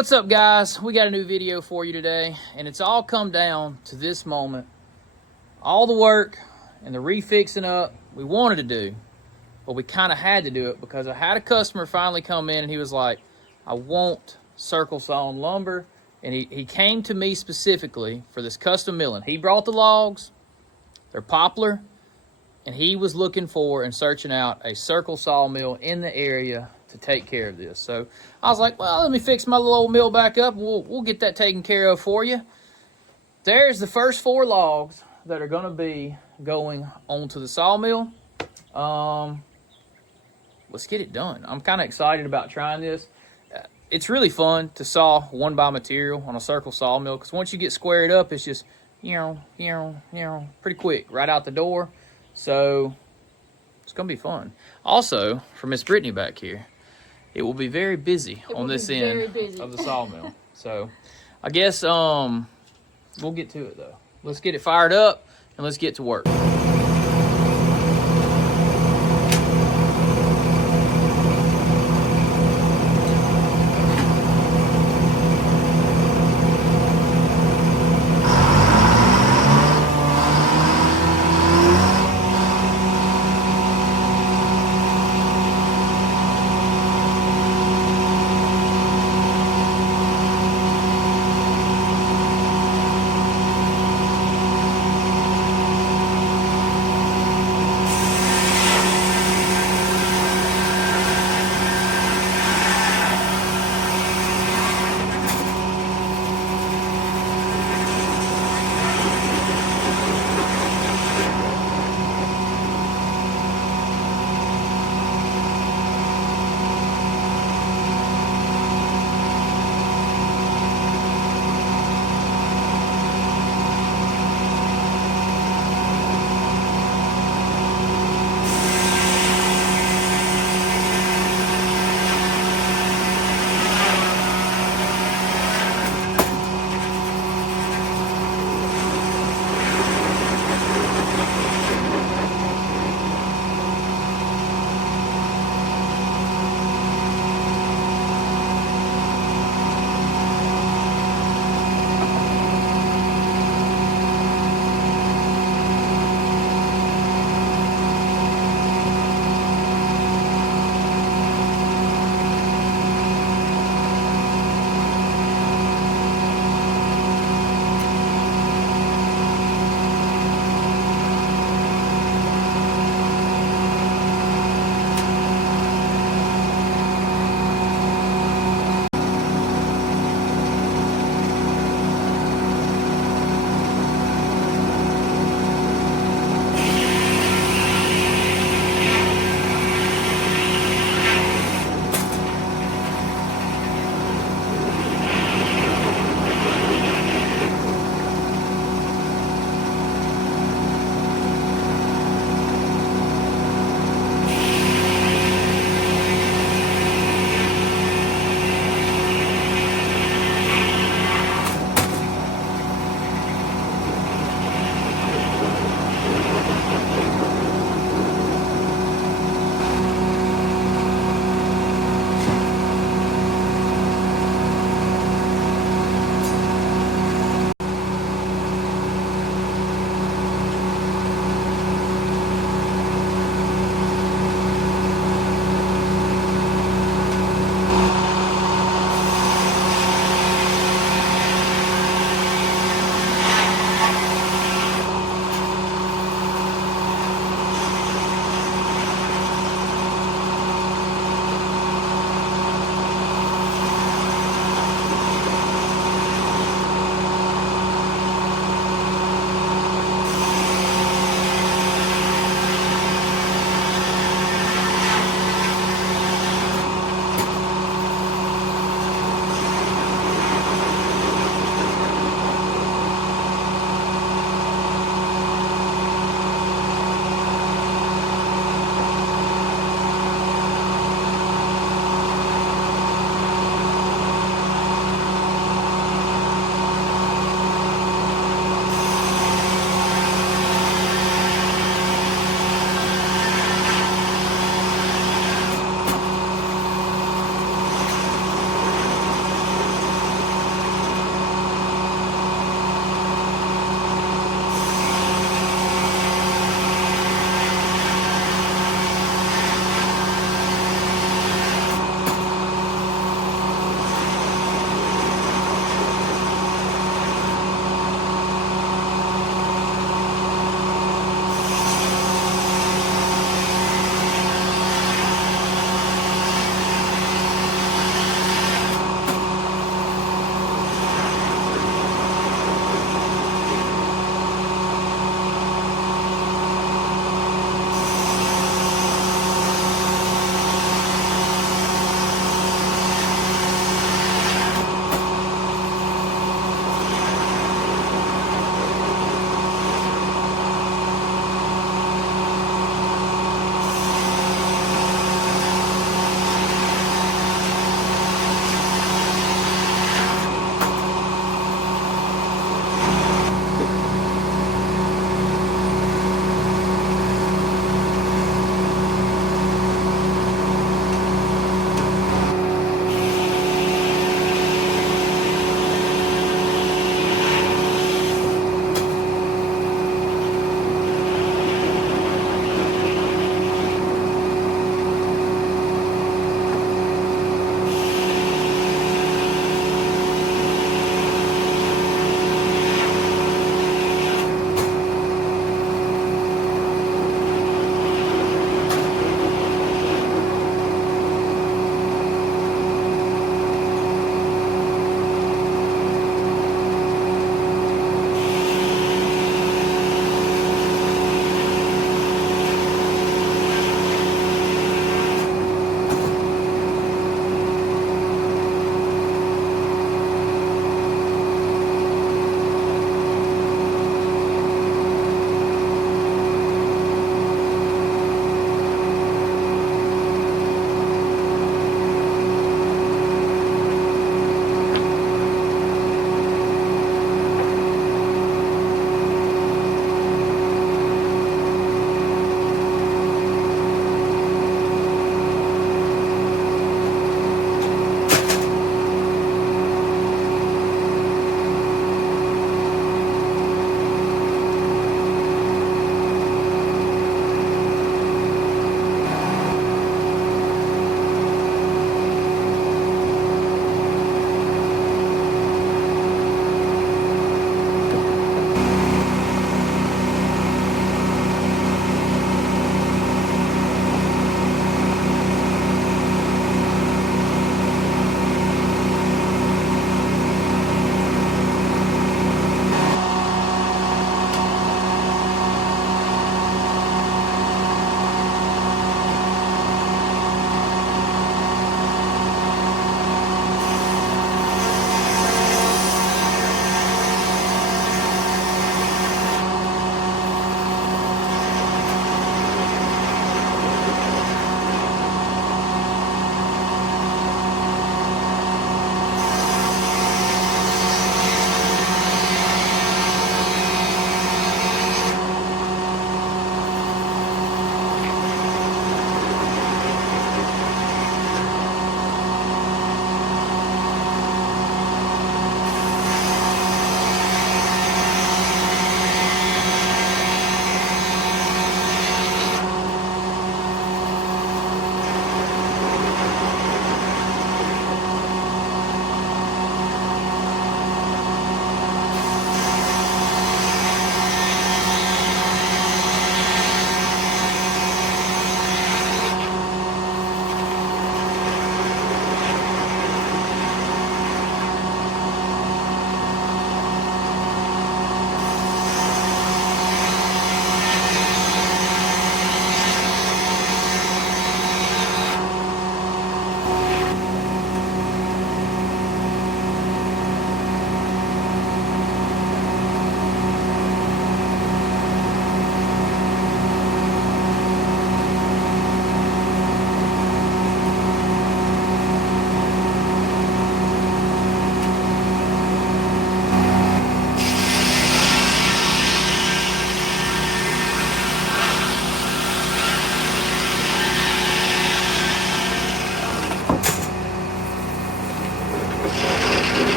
What's up, guys? We got a new video for you today, and it's all come down to this moment. All the work and the refixing up we wanted to do, but we kind of had to do it because I had a customer finally come in and he was like, I want circle sawn lumber. And he came to me specifically for this custom milling. He brought the logs, they're poplar, and he was looking for and searching out a circle sawmill in the area to take care of this. So I was like, well, let me fix my little old mill back up. We'll get that taken care of for you. There's the first 4 logs that are going to be going onto the sawmill. Let's get it done. I'm kind of excited about trying this. It's really fun to saw one by material on a circle sawmill because once you get squared up, it's just, pretty quick, right out the door. So it's going to be fun. Also, for Miss Brittany back here, it will be very busy on this end of the sawmill. So I guess we'll get to it, though. Let's get it fired up and let's get to work.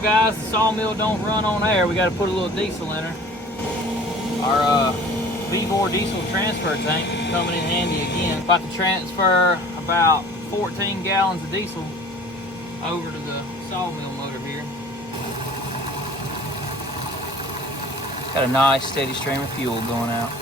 Well, guys, the sawmill don't run on air. We got to put a little diesel in her. Our V-bore diesel transfer tank coming in handy again. About to transfer about 14 gallons of diesel over to the sawmill motor here. Got a nice steady stream of fuel going out.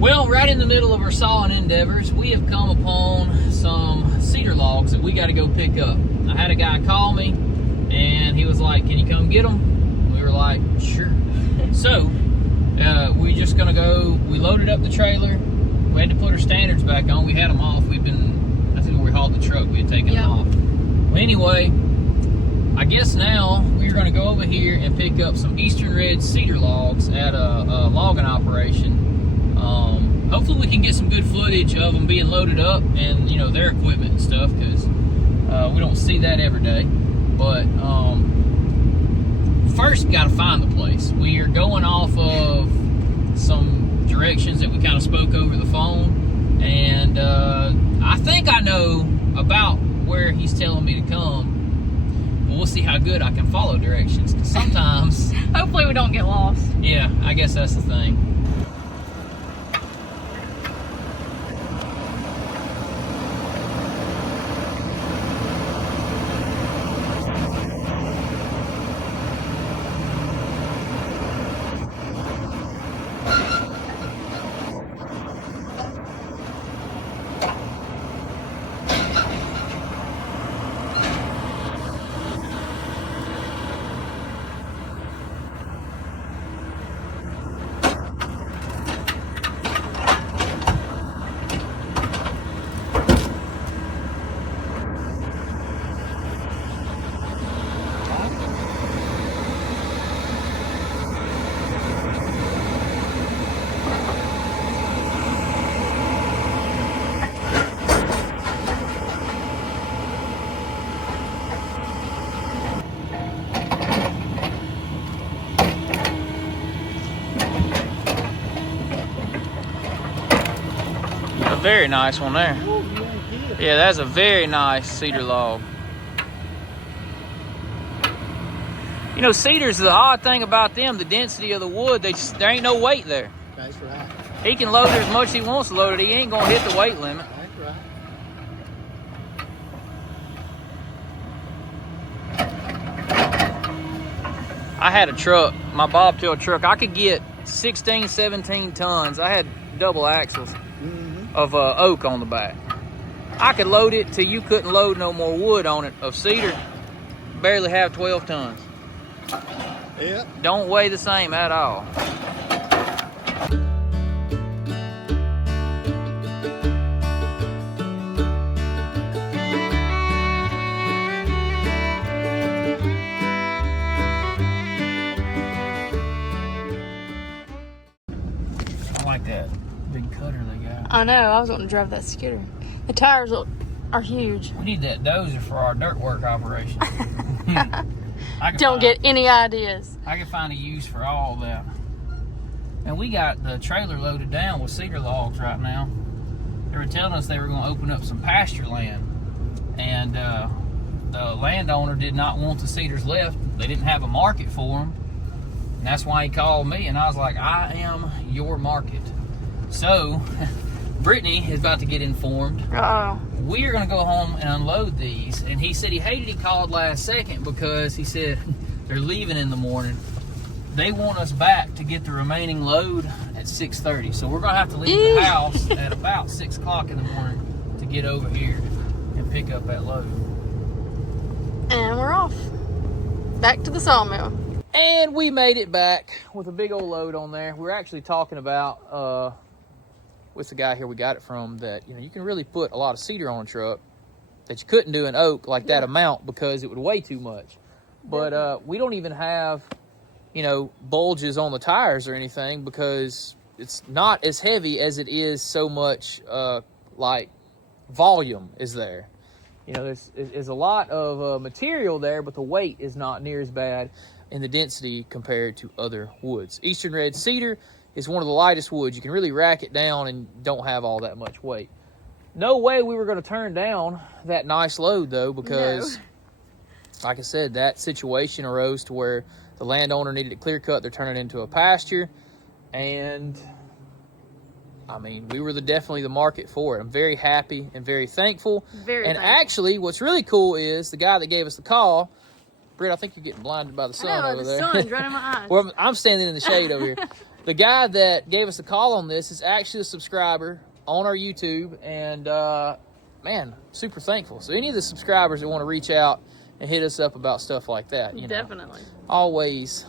Well, right in the middle of our sawing endeavors, we have come upon some cedar logs that we got to go pick up. I had a guy call me, and he was like, "Can you come get them?" We were like, "Sure." So, we just gonna go. We loaded up the trailer. We had to put our standards back on. We had them off. That's where we hauled the truck. We had taken them off. Well, anyway, I guess now we're gonna go over here and pick up some Eastern Red cedar logs at a logging operation. Hopefully we can get some good footage of them being loaded up and, you know, their equipment and stuff, because we don't see that every day. But first, got to find the place. We are going off of some directions that we kind of spoke over the phone, and I think I know about where he's telling me to come. But we'll see how good I can follow directions, because sometimes hopefully we don't get lost. Yeah, I guess that's the thing. very nice one there. Oh, you ain't kidding. Yeah, that's a very nice cedar log. You know, cedars, the odd thing about them, the density of the wood, there ain't no weight there. That's right. He can load it as much as he wants to load it. He ain't gonna hit the weight limit. That's right. I had a truck, my bobtail truck. I could get 16, 17 tons. I had double axles of oak on the back. I could load it till you couldn't load no more wood on it of cedar. Barely have 12 tons. Yeah. Don't weigh the same at all. I like that big cutter they got. I know, I was wanting to drive that skidder. The tires are huge. We need that dozer for our dirt work operation. Don't get any ideas. I can find a use for all that. And we got the trailer loaded down with cedar logs right now. They were telling us they were going to open up some pasture land. And the landowner did not want the cedars left. They didn't have a market for them. And that's why he called me. And I was like, I am your market. So, Brittany is about to get informed. Uh-oh. We are going to go home and unload these. And he said he hated he called last second because he said they're leaving in the morning. They want us back to get the remaining load at 6:30. So we're going to have to leave the house at about 6 o'clock in the morning to get over here and pick up that load. And we're off. Back to the sawmill. And we made it back with a big old load on there. We were actually talking about with the guy here we got it from that, you know, you can really put a lot of cedar on a truck that you couldn't do in oak like that amount because it would weigh too much. But we don't even have, you know, bulges on the tires or anything because it's not as heavy as it is so much like volume is there. You know, there's a lot of material there, but the weight is not near as bad in the density compared to other woods. Eastern red cedar is one of the lightest woods. You can really rack it down and don't have all that much weight. No way we were going to turn down that nice load, though, because, like I said, that situation arose to where the landowner needed it clear cut. They're turning it into a pasture. And, I mean, we were definitely the market for it. I'm very happy and very thankful. Very and thankful. Actually, what's really cool is the guy that gave us the call, Britt, I think you're getting blinded by the sun over there. The sun's right in my eyes. Well, I'm standing in the shade over here. The guy that gave us the call on this is actually a subscriber on our YouTube, and man, super thankful. So any of the subscribers that want to reach out and hit us up about stuff like that, you know, definitely. Always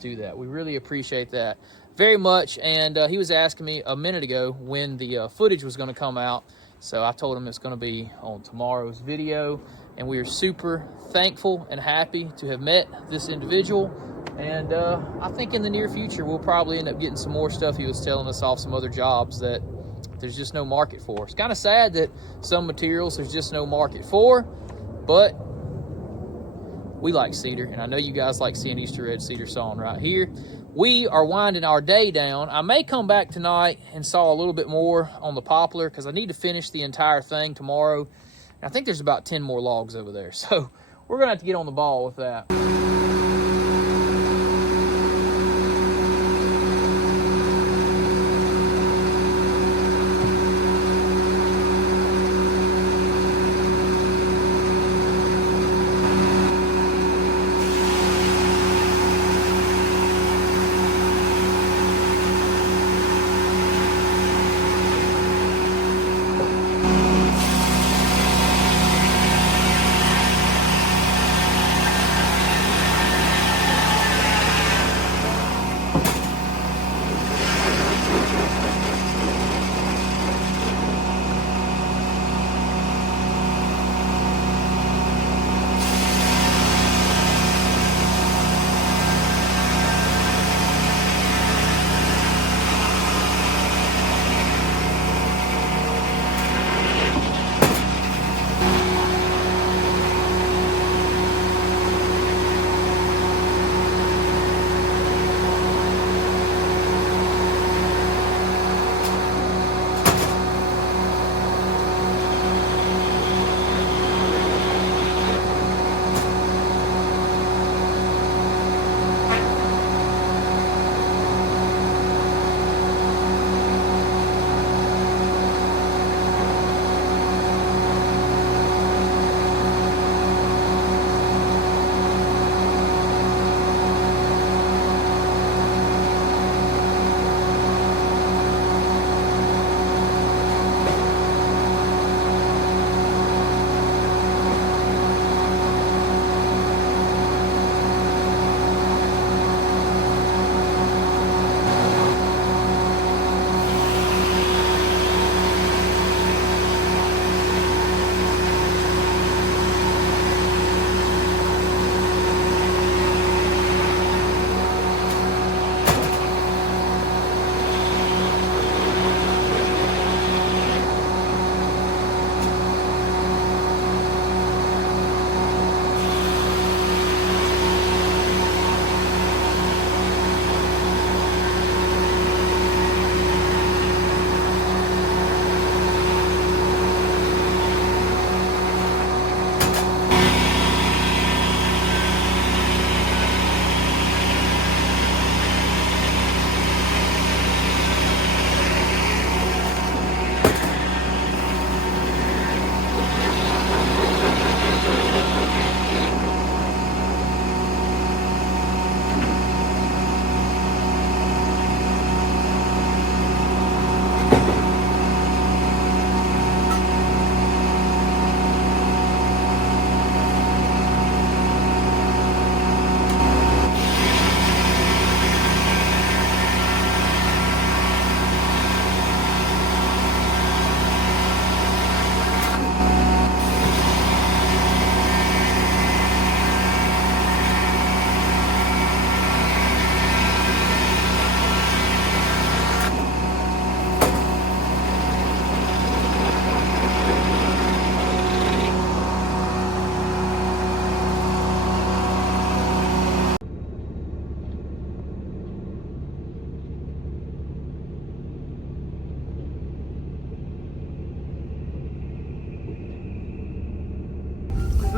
do that. We really appreciate that very much. And he was asking me a minute ago when the footage was going to come out. So I told him it's going to be on tomorrow's video. And we are super thankful and happy to have met this individual. And I think in the near future, we'll probably end up getting some more stuff he was telling us off some other jobs that there's just no market for. It's kind of sad that some materials there's just no market for, but we like cedar, and I know you guys like seeing Eastern red cedar sawing right here. We are winding our day down. I may come back tonight and saw a little bit more on the poplar because I need to finish the entire thing tomorrow. And I think there's about 10 more logs over there, so we're gonna have to get on the ball with that.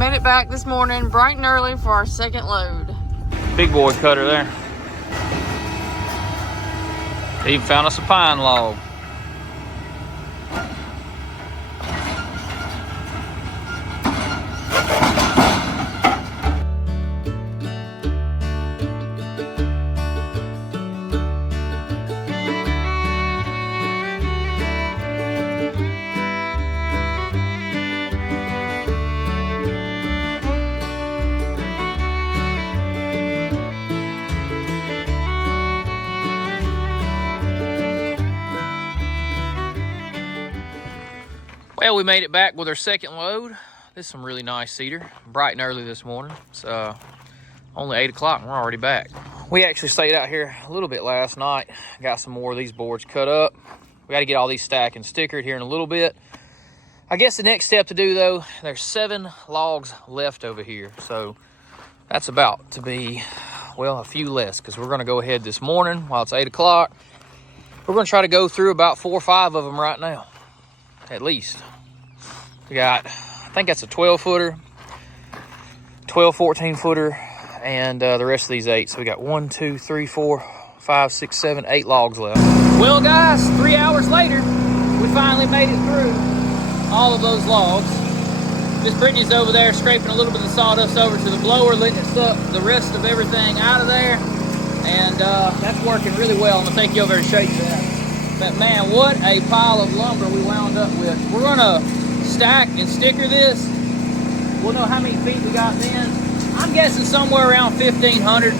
Made it back this morning bright and early for our second load. Big boy cutter there. He even found us a pine log. Well, we made it back with our second load. This is some really nice cedar. Bright and early this morning. It's only 8 o'clock and we're already back. We actually stayed out here a little bit last night. Got some more of these boards cut up. We got to get all these stacked and stickered here in a little bit. I guess the next step to do though, there's 7 logs left over here. So that's about to be, well, a few less because we're going to go ahead this morning while it's 8 o'clock. We're going to try to go through about 4 or 5 of them right now, at least. We got, I think that's a 12-footer, 12, 14-footer, and the rest of these 8. So we got 1, 2, 3, 4, 5, 6, 7, 8 logs left. Well, guys, 3 hours later, we finally made it through all of those logs. Miss Brittany's over there scraping a little bit of sawdust over to the blower, letting it suck the rest of everything out of there. And that's working really well. I'm gonna take you over and show you that. But man, what a pile of lumber we wound up with. We're gonna stack and sticker this. We'll know how many feet we got then. I'm guessing somewhere around 1,500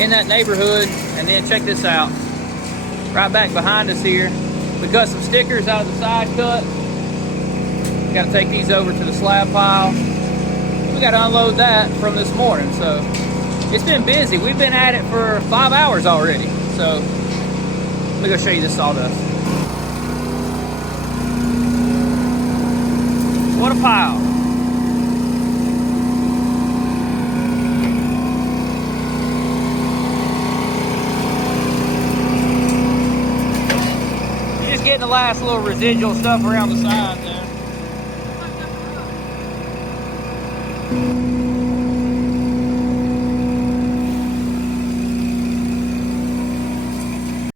in that neighborhood. And then check this out. Right back behind us here, we cut some stickers out of the side cut. We gotta take these over to the slab pile. We gotta unload that from this morning. So it's been busy. We've been at it for 5 hours already. So let me go show you this sawdust. What a pile. You're just getting the last little residual stuff around the sides there.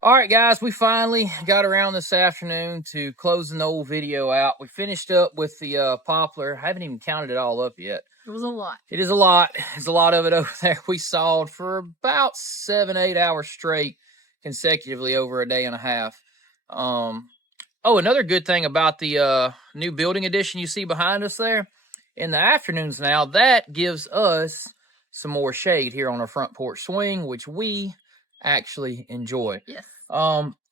All right, guys, we finally got around this afternoon to closing the old video out. We finished up with the poplar. I haven't even counted it all up yet. It was a lot. It is a lot. There's a lot of it over there. We sawed for about 7, 8 hours straight consecutively over a day and a half. Oh, another good thing about the new building addition you see behind us there, in the afternoons now, that gives us some more shade here on our front porch swing, which we actually enjoy. Yes.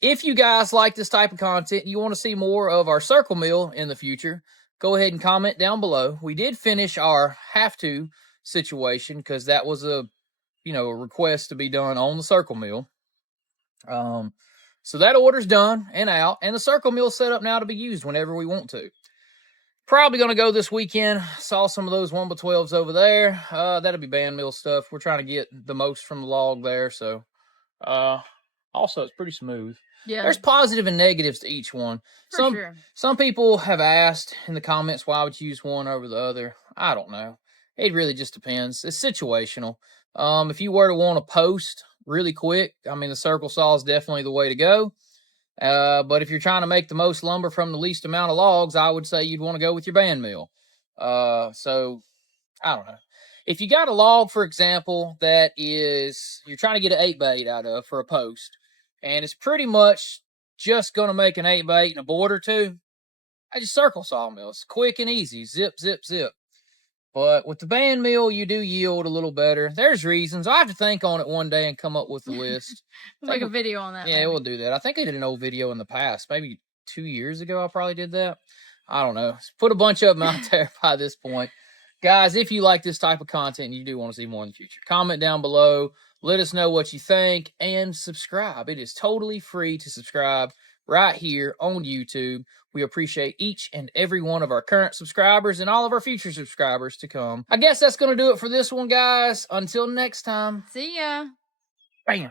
If you guys like this type of content, you want to see more of our circle mill in the future, go ahead and comment down below. We did finish our have to situation because that was a request to be done on the circle mill. So that order's done and out, and the circle mill's set up now to be used whenever we want to. Probably going to go this weekend. Saw some of those 1x12s over there. That'll be band mill stuff. We're trying to get the most from the log there. So, also, it's pretty smooth. Yeah. There's positive and negatives to each one. Sure. Some people have asked in the comments, why would you use one over the other? I don't know. It really just depends. It's situational. If you were to want to post really quick, I mean, the circle saw is definitely the way to go. But if you're trying to make the most lumber from the least amount of logs, I would say you'd want to go with your band mill. So, I don't know. If you got a log, for example, that is, you're trying to get an 8x8 out of for a post, and it's pretty much just going to make an 8x8 and a board or two, I just circle sawmill. It's quick and easy. Zip, zip, zip. But with the band mill, you do yield a little better. There's reasons. I have to think on it one day and come up with a list. Make a video on that. Yeah, we'll do that. I think I did an old video in the past. Maybe 2 years ago I probably did that. I don't know. Put a bunch of them out there by this point. Guys, if you like this type of content and you do want to see more in the future, comment down below. Let us know what you think and subscribe. It is totally free to subscribe right here on YouTube. We appreciate each and every one of our current subscribers and all of our future subscribers to come. I guess that's going to do it for this one, guys. Until next time. See ya. Bam.